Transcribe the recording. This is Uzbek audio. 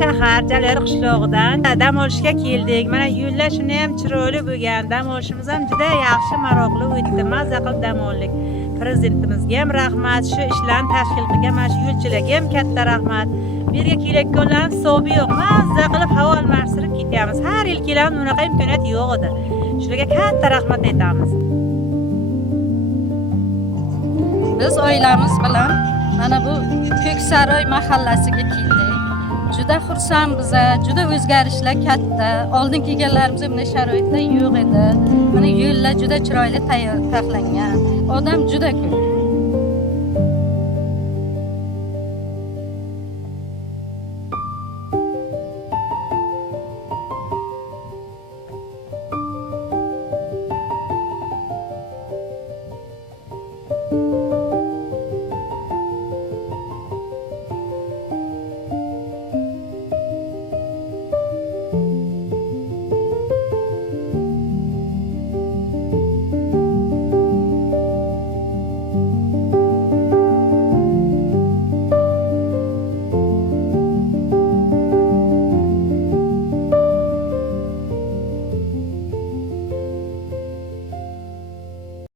Shahar Jalir qishlog'idan dam olishga keldik. Mana yo'llar shuni ham chiroyli bo'lgan. Dam olishimiz ham juda yaxshi, maroqli o'tdi. Mazza qilib dam oldik. Prezidentimizga ham rahmat, shu ishlarni tashkil qilgan mana shu yo'lchilarga ham katta rahmat. Bu yerga kelayotganlarning hisobi yo'q. Mazza qilib havo almashtirib ketyapmiz. Har yil kelamiz, unaqa imkoniyat yo'q edi. Shularga katta rahmat aytamiz. Biz oilamiz bilan mana bu Ko'ksaroy mahallasiga keldik. Juda xursandmiz, juda o'zgarishlar katta. Oldingi kelganlarimizda bunday sharoitlar yo'q edi. Mana yo'llar juda chiroyli tayyor taxlangan. Odam juda ko'p.